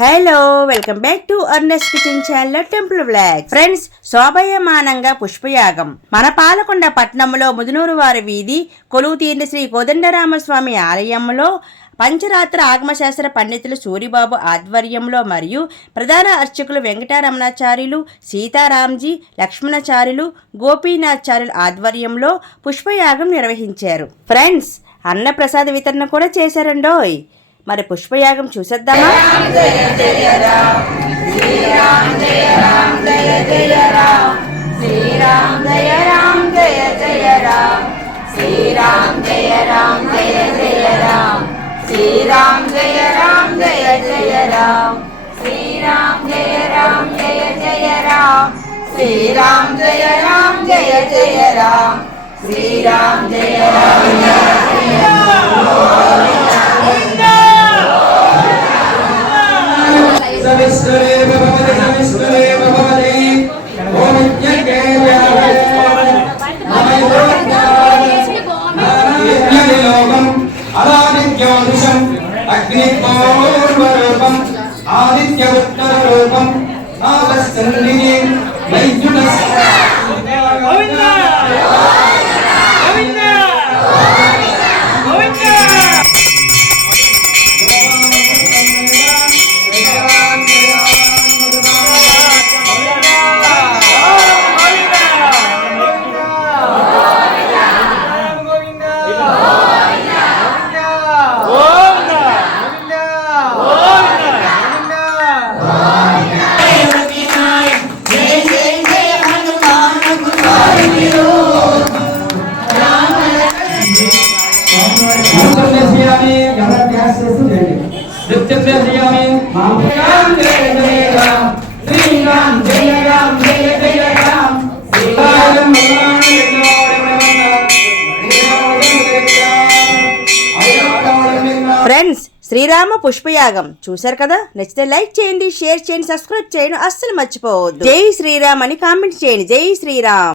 Hello welcome back to అర్నెస్ kitchen channel temple vlogs. Friends, శోభయమానంగా పుష్పయాగం మన పాలకొండ పట్టణంలో ముదునూరు వారి వీధి కొలువు తీరిన శ్రీ కోదండరామస్వామి ఆలయంలో పంచరాత్ర ఆగమశాస్త్ర పండితులు సూరిబాబు ఆధ్వర్యంలో మరియు ప్రధాన అర్చకులు వెంకటరమణాచార్యులు, సీతారాంజీ, లక్ష్మణాచార్యులు, గోపీనాథాచార్యుల ఆధ్వర్యంలో పుష్పయాగం నిర్వహించారు. ఫ్రెండ్స్, అన్నప్రసాద వితరణ కూడా చేశారండోయ్. మరి పుష్పయాగం చూసేద్దామా? ఫ్రెండ్స్, శ్రీరామ పుష్పయాగం చూశారు కదా. నచ్చితే లైక్ చేయండి, షేర్ చేయండి, సబ్స్క్రైబ్ చేయండి, అస్సలు మర్చిపోవద్దు. జై శ్రీరామ్ అని కామెంట్ చేయండి. జై శ్రీరామ్.